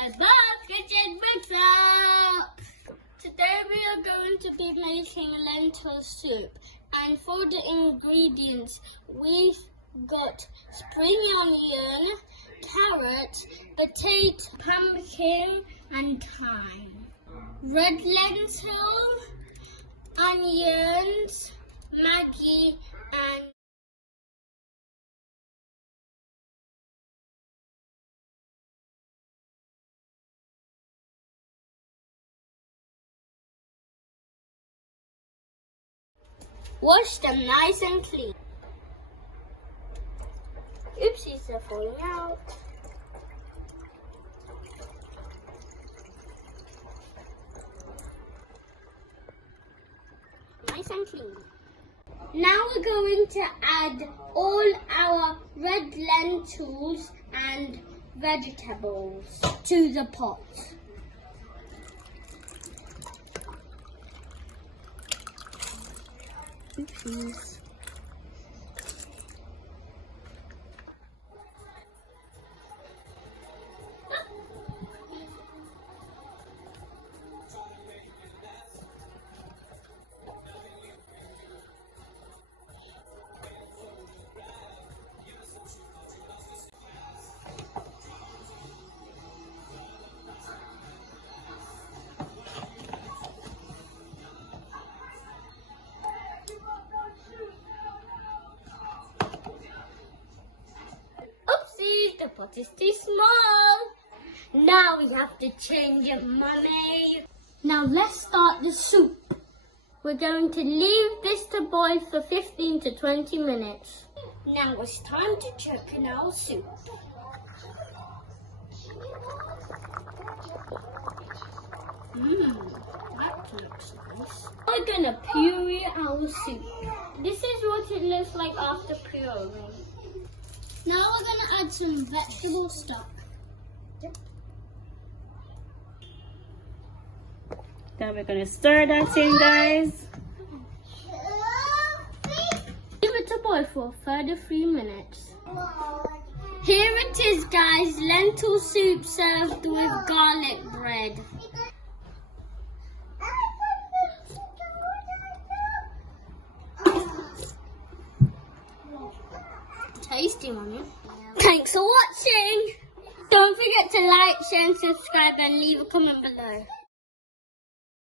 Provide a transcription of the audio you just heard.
my kitchen breakfast. Today we are going to be making lentil soup, and for the ingredients we've got spring onion, carrot, potato, pumpkin and thyme, red lentil, onions, Maggie and wash them nice and clean. Oopsies, they're falling out. Nice and clean. Now we're going to add all our red lentils and vegetables to the pot. Oopsies. The pot is too small. Now we have to change it, Mummy. Now let's start the soup. We're going to leave this to boil for 15 to 20 minutes. Now it's time to chuck in our soup. That looks nice. We're gonna puree our soup. This is what it looks like after pureeing. Now we're going to add some vegetable stock. Then we're going to stir that in, guys. Leave it to boil for a further 3 minutes. Here it is, guys. Lentil soup served with garlic bread. Tasty, Mummy. Thanks for watching. Don't forget to like, share and subscribe and leave a comment below.